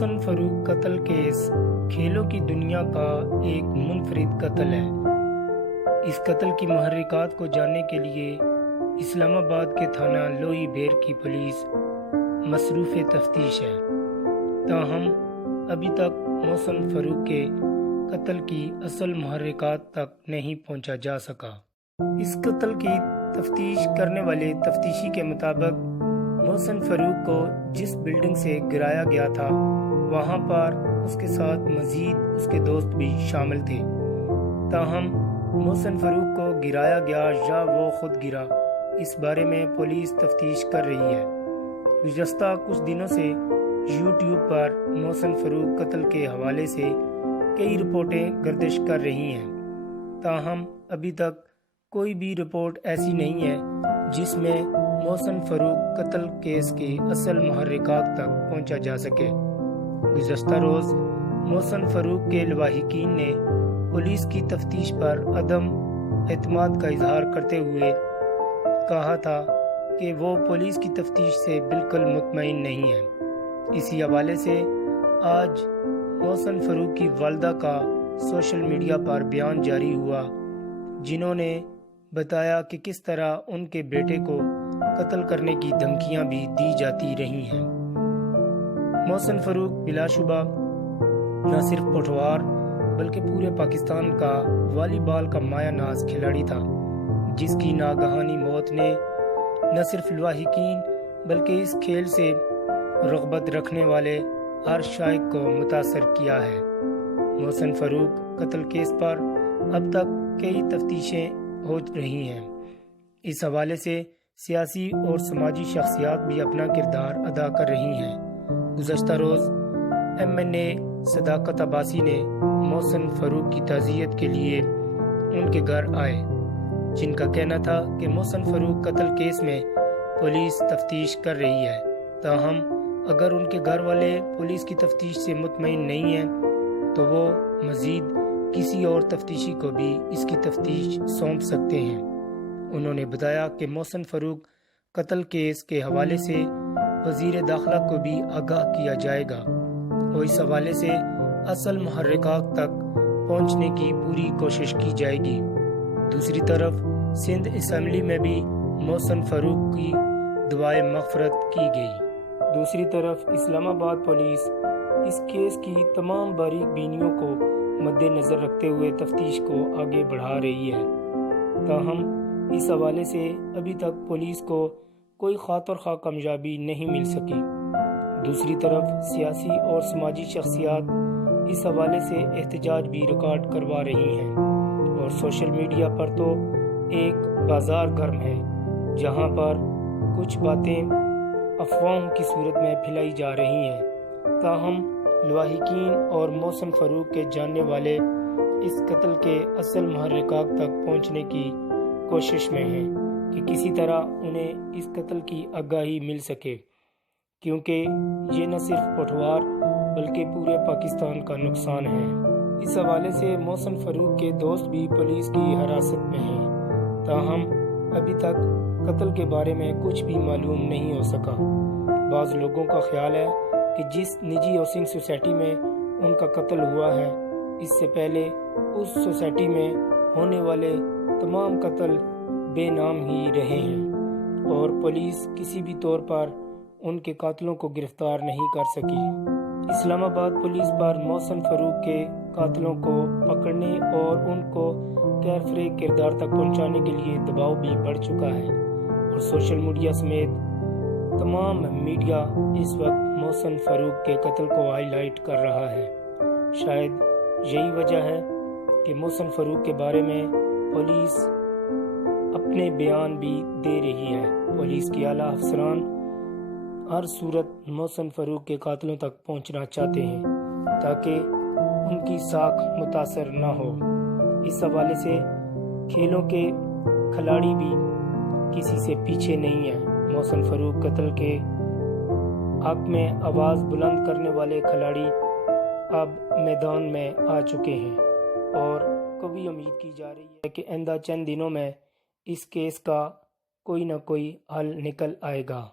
محسن فاروق قتل کیس کھیلوں کی دنیا کا ایک منفرد قتل ہے۔ اس قتل کی محرکات کو جاننے کے لیے اسلام آباد کے تھانہ لوئی بیر کی پولیس مصروف تفتیش ہے، تاہم ابھی تک محسن فاروق کے قتل کی اصل محرکات تک نہیں پہنچا جا سکا۔ اس قتل کی تفتیش کرنے والے تفتیشی کے مطابق محسن فاروق کو جس بلڈنگ سے گرایا گیا تھا وہاں پر اس کے ساتھ مزید اس کے دوست بھی شامل تھے، تاہم محسن فاروق کو گرایا گیا یا وہ خود گرا، اس بارے میں پولیس تفتیش کر رہی ہے۔ گزشتہ کچھ دنوں سے یوٹیوب پر محسن فاروق قتل کے حوالے سے کئی رپورٹیں گردش کر رہی ہیں، تاہم ابھی تک کوئی بھی رپورٹ ایسی نہیں ہے جس میں محسن فاروق قتل کیس کے اصل محرکات تک پہنچا جا سکے۔ گزشتہ روز محسن فاروق کے لواحقین نے پولیس کی تفتیش پر عدم اعتماد کا اظہار کرتے ہوئے کہا تھا کہ وہ پولیس کی تفتیش سے بالکل مطمئن نہیں ہیں۔ اسی حوالے سے آج محسن فاروق کی والدہ کا سوشل میڈیا پر بیان جاری ہوا، جنہوں نے بتایا کہ کس طرح ان کے بیٹے کو قتل کرنے کی دھمکیاں بھی دی جاتی رہی ہیں۔ محسن فاروق بلا شبہ نہ صرف پٹوار بلکہ پورے پاکستان کا والی بال کا مایہ ناز کھلاڑی تھا، جس کی ناگہانی موت نے نہ صرف لواحقین بلکہ اس کھیل سے رغبت رکھنے والے ہر شائق کو متاثر کیا ہے۔ محسن فاروق قتل کیس پر اب تک کئی تفتیشیں ہو رہی ہیں۔ اس حوالے سے سیاسی اور سماجی شخصیات بھی اپنا کردار ادا کر رہی ہیں۔ گزشتہ روز MNA صداقت عباسی نے محسن فاروق کی تعزیت کے لیے ان کے گھر آئے، جن کا کہنا تھا کہ محسن فاروق قتل کیس میں پولیس تفتیش کر رہی ہے، تاہم اگر ان کے گھر والے پولیس کی تفتیش سے مطمئن نہیں ہیں تو وہ مزید کسی اور تفتیشی کو بھی اس کی تفتیش سونپ سکتے ہیں۔ انہوں نے بتایا کہ محسن فاروق قتل کیس کے حوالے سے وزیر داخلہ کو بھی آگاہ کیا جائے گا اور اس حوالے سے اصل محرکات تک پہنچنے کی پوری کوشش کی جائے گی۔ دوسری طرف سندھ اسمبلی میں بھی محسن فاروق کی دعائے مغفرت کی گئی۔ دوسری طرف اسلام آباد پولیس اس کیس کی تمام باریک بینیوں کو مد نظر رکھتے ہوئے تفتیش کو آگے بڑھا رہی ہے، تاہم اس حوالے سے ابھی تک پولیس کو کوئی خاطر خواہ کامیابی نہیں مل سکی۔ دوسری طرف سیاسی اور سماجی شخصیات اس حوالے سے احتجاج بھی ریکارڈ کروا رہی ہیں اور سوشل میڈیا پر تو ایک بازار گرم ہے، جہاں پر کچھ باتیں افواہوں کی صورت میں پھیلائی جا رہی ہیں، تاہم لواحقین اور محسن فاروق کے جاننے والے اس قتل کے اصل محرکات تک پہنچنے کی کوشش میں ہیں کہ کسی طرح انہیں اس قتل کی آگاہی مل سکے، کیونکہ یہ نہ صرف پٹوار بلکہ پورے پاکستان کا نقصان ہے۔ اس حوالے سے محسن فاروق کے دوست بھی پولیس کی حراست میں ہیں، تاہم ابھی تک قتل کے بارے میں کچھ بھی معلوم نہیں ہو سکا۔ بعض لوگوں کا خیال ہے کہ جس نجی ہاؤسنگ سوسائٹی میں ان کا قتل ہوا ہے، اس سے پہلے اس سوسائٹی میں ہونے والے تمام قتل بے نام ہی رہے ہیں اور پولیس کسی بھی طور پر ان کے قاتلوں کو گرفتار نہیں کر سکی۔ اسلام آباد پولیس پر محسن فاروق کے قاتلوں کو پکڑنے اور ان کو کیرفریب کردار تک پہنچانے کے لیے دباؤ بھی بڑھ چکا ہے اور سوشل میڈیا سمیت تمام میڈیا اس وقت محسن فاروق کے قتل کو ہائی لائٹ کر رہا ہے۔ شاید یہی وجہ ہے کہ محسن فاروق کے بارے میں پولیس اپنے بیان بھی دے رہی ہے۔ پولیس کے اعلیٰ افسران ہر صورت محسن فاروق کے قاتلوں تک پہنچنا چاہتے ہیں تاکہ ان کی ساکھ متاثر نہ ہو۔ اس حوالے سے کھیلوں کے کھلاڑی بھی کسی سے پیچھے نہیں ہیں۔ محسن فاروق قتل کے حق میں آواز بلند کرنے والے کھلاڑی اب میدان میں آ چکے ہیں اور کبھی امید کی جا رہی ہے کہ آئندہ چند دنوں میں اس کیس کا کوئی نہ کوئی حل نکل آئے گا۔